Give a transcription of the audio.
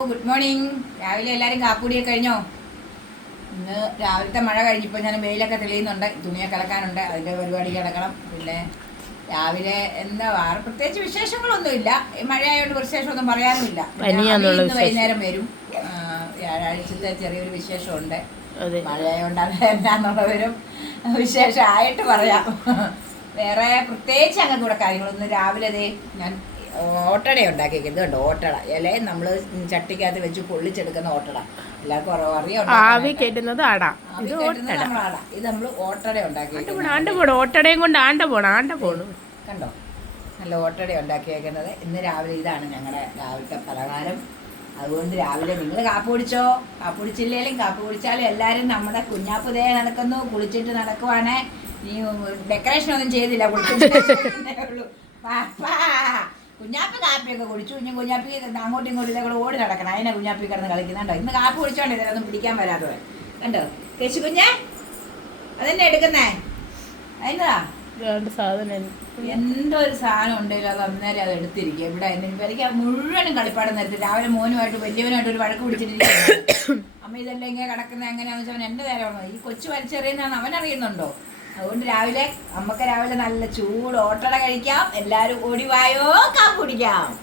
Good morning. രാവിലെ എല്ലാവരും കാപ്പൂടിയൊക്കെ കഴിഞ്ഞോ? ഇന്ന് രാവിലത്തെ മഴ കഴിഞ്ഞപ്പോൾ ഞാൻ വെയിലൊക്കെ തെളിയുന്നുണ്ട്, തുണിയൊക്കെ അലക്കാനുണ്ട്, അതിൻ്റെ പരിപാടി കിടക്കണം. പിന്നെ രാവിലെ എന്താ വേറെ പ്രത്യേകിച്ച് വിശേഷങ്ങളൊന്നുമില്ല. മഴയായതുകൊണ്ട് വിശേഷമൊന്നും പറയാനുമില്ല. ഇന്ന് വൈകുന്നേരം വരും. വ്യാഴാഴ്ചത്തെ ചെറിയൊരു വിശേഷമുണ്ട്. മഴയായതുകൊണ്ട് അത് എന്നാന്നുള്ളവരും വിശേഷമായിട്ട് പറയാം. വേറെ പ്രത്യേകിച്ച് അങ്ങനെ കൂടെ കാര്യങ്ങളൊന്നും. രാവിലെ ഞാൻ ഓട്ടട ഉണ്ടാക്കിയിരിക്കുന്നത് കണ്ടോ. ഓട്ടട ഇല നമ്മൾ ചട്ടിക്കകത്ത് വെച്ച് പൊള്ളിച്ചെടുക്കുന്ന ഓട്ടട. എല്ലാവർക്കും അറിയാം. ഇത് നമ്മൾ ഓട്ടട ഓട്ടടയും കൊണ്ട് കണ്ടോ, നല്ല ഓട്ടട ഉണ്ടാക്കിയേക്കുന്നത്. ഇന്ന് രാവിലെ ഇതാണ് ഞങ്ങളുടെ രാവിലത്തെ പലഹാരം. അതുകൊണ്ട് രാവിലെ നിങ്ങൾ കാപ്പി കുടിച്ചോ? കാപ്പി കുടിച്ചില്ലേലും കാപ്പി കുടിച്ചാലും എല്ലാവരും നമ്മുടെ കുഞ്ഞാപ്പ് ദേ നടക്കുന്നു, കുളിച്ചിട്ട് നടക്കുവാണ്. നീ ഡെക്കറേഷൻ ഒന്നും ചെയ്തില്ല, കുളിച്ചിട്ടുള്ളൂ. കുഞ്ഞാപ്പി കാപ്പിയൊക്കെ കുടിച്ചു. ഇനി കുഞ്ഞാപ്പി അങ്ങോട്ടും ഇങ്ങോട്ടും ഇതേ കൂടെ ഓടി നടക്കണം. അതിനെ കുഞ്ഞാപ്പി കിടന്ന് കളിക്കുന്നുണ്ടോ? ഇന്ന് കാപ്പി കുടിച്ചോണ്ട് ഇതിലൊന്നും പിടിക്കാൻ വരാത്തവൻ കണ്ടോ. കേശു കുഞ്ഞെ അതെന്നെ എടുക്കുന്നേ. അതിനതാ എന്തൊരു സാധനം ഉണ്ടെങ്കിലും അത് അന്നേരം അത് എടുത്തിരിക്കും. ഇവിടെ എനിക്ക് മുഴുവനും കളിപ്പാടം നേരത്തെ രാവിലെ മോനുമായിട്ട് വലിയവനായിട്ട് ഒരു വഴക്ക് പിടിച്ചിട്ടിരിക്കുകയാണ്. അമ്മ ഇതെല്ലാം ഇങ്ങനെ കിടക്കുന്നത് എങ്ങനെയാണെന്ന് വെച്ചാൽ അവൻ എൻ്റെ നേരമാണോ ഈ കൊച്ചു വലിച്ചെറിയുന്നതെന്ന് അവൻ അറിയുന്നുണ്ടോ? അതുകൊണ്ട് രാവിലെ നമുക്ക് രാവിലെ നല്ല ചൂട് ഓട്ടട കഴിക്കാം. എല്ലാവരും ഓടിവായോ കാപ്പി കുടിക്കാം.